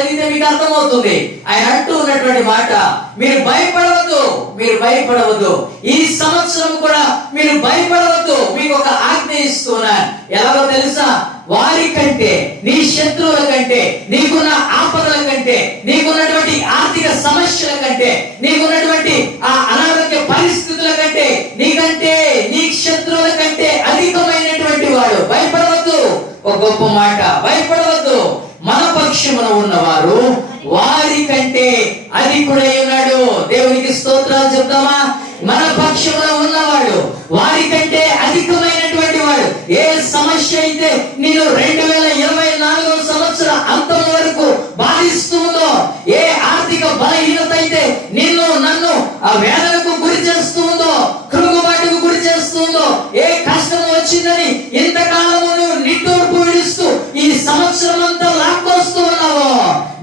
చదివితే మీకు అర్థమవుతుంది. ఆయన అంటూ ఉన్నటువంటి మాట, మీరు భయపడవద్దు, మీరు భయపడవద్దు, ఈ సంవత్సరం కూడా మీరు భయపడవద్దు, మీకు ఒక ఆజ్ఞ ఇస్తున్నా. ఎలాగో తెలుసా? వారి కంటే, నీ శత్రువుల కంటే, నీకున్న ఆపదల కంటే, నీకున్నటువంటి ఆర్థిక సమస్యల కంటే, నీకున్నటువంటి ఆ అనారోగ్య పరిస్థితుల కంటే, నీకంటే, నీ శత్రువుల కంటే అధికమైనటువంటి వాడు. భయపడవద్దు. ఒక గొప్ప మాట, భయపడవద్దు, మన పక్షమున ఉన్నవారు వారి కంటే అధికుడై ఉన్నాడు. దేవునికి స్తోత్రాలు చెప్తామా? మన పక్షమున ఉన్నవాడు వారి కంటే అధికమైనటువంటి వాడు. ఏ సమస్య అయితే నేను 2024 సంవత్సరం అంతం వరకు బాధిస్తుందో, ఏ ఆర్థిక బలహీనత అయితే నిన్ను నన్ను ఆ వేదనకు గురి చేస్తుందో, కృంగుబాటుకు గురి చేస్తుందో, ఏ కష్టం వచ్చిందని ఇంతకాలము నువ్వు నిట్టూర్పు విడుస్తూ ఈ సంవత్సరం అంతా లాక్కొస్తూ ఉన్నావో,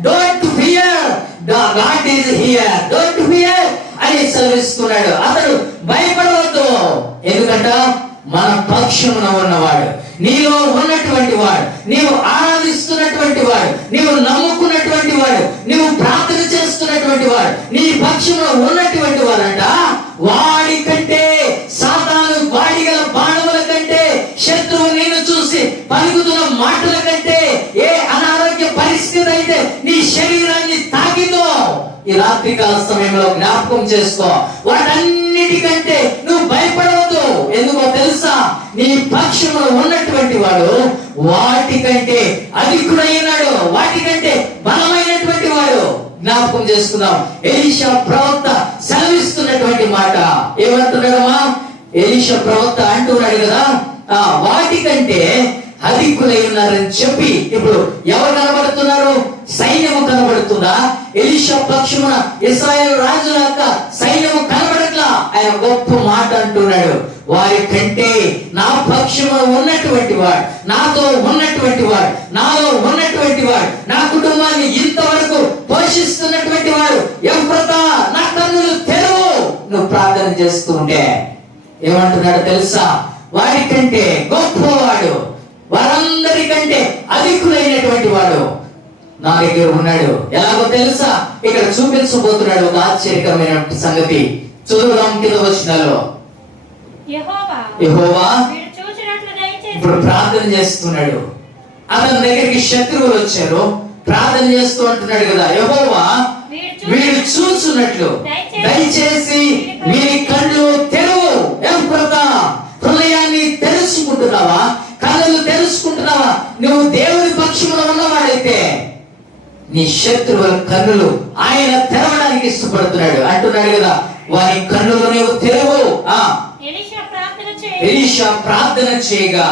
don't fear, God is here, don't fear అని సెలవిస్తున్నాడు. అతడు భయపడవద్దు, ఎందుకంట మన పక్షమున ఉన్నవాడు, నీలో ఉన్నటువంటి వాడు, నీవు ఆరాధిస్తున్నటువంటి వాడు, నీవు నమ్ముకున్నటువంటి వాడు, నీవు ప్రార్థన చేస్తున్నటువంటి వాడు, నీ పక్షమున ఉన్నటువంటి వాడంట. వాడి కంటే, సాతాను వాడి గల బాణముల కంటే, శత్రువు నేను చూసి పలుకుతున్న మాటల కంటే, ఏ అనారోగ్య పరిస్థితి అయితే నీ శరీరాన్ని తాకిందో ఈ రాత్రికాల సమయంలో జ్ఞాపకం చేసుకో. వాటన్నిటికంటే నువ్వు భయపడవద్దు. ఎందుకో తెలుసా? నీ పక్షంలో ఉన్నటువంటి వాడు వాటికంటే అధికుడైనాడు, వాటికంటే బలమైనటువంటి వాడు. జ్ఞాపకం చేసుకుందాం. ఎలీషా ప్రవక్త సెలవిస్తున్నటువంటి మాట ఏమంటున్నాడమ్మా? ఎలీషా ప్రవక్త అంటున్నాడు కదా, వాటికంటే అధికులై ఉన్నారని చెప్పి, ఇప్పుడు ఎవరు కనబడుతున్నారు? సైన్యము కనబడుతుందా? ఎలీషా పక్షమున ఇశ్రాయేలు రాజుల యొక్క సైన్యము కనబడట్లా. ఆయన గొప్ప మాట అంటున్నాడు, వారి కంటే నా పక్షమున ఉన్నటువంటి వాడు, నాతో ఉన్నటువంటి వాడు, నాలో ఉన్నటువంటి వాడు, నా కుటుంబాన్ని ఇంతవరకు పోషిస్తున్నటువంటి వాడు, ఎఫ్రాతా నా కన్నులు తెరువు. నువ్వు ప్రార్థన చేస్తూ ఉంటే ఏమంటున్నాడు తెలుసా? వారి కంటే గొప్పవాడు, వారందరికంటే అధికులైనటువంటి వాడు నా దగ్గర ఉన్నాడు. ఎలాగో తెలుసా? ఇక్కడ చూపించబోతున్నాడు ఒక ఆశ్చర్యకరమైన సంగతి. చదువుదాం కింద వచనాల్లో. యెహోవా ఇప్పుడు ప్రార్థన చేస్తున్నాడు. అతని దగ్గరికి శత్రువులు వచ్చారు, ప్రార్థన చేస్తూ అంటున్నాడు కదా, యెహోవా వీడు చూచున్నట్లు దయచేసి వీరి కళ్ళు తెరువు. ఎఫ్రాతా, హృదయాన్ని తెలుసుకుంటున్నావా? కళ్ళు తెలుసుకుంటున్నావా? నువ్వు దేవుని పక్షమున ఉన్నవాడైతే నీ శత్రువుల కన్నులు ఆయన తెరవడానికి ఇష్టపడుతున్నాడు. అంటున్నాడు కదా, వారి కన్నులు నీవు తెరవు. ఎలీషా ప్రార్థన చేయగా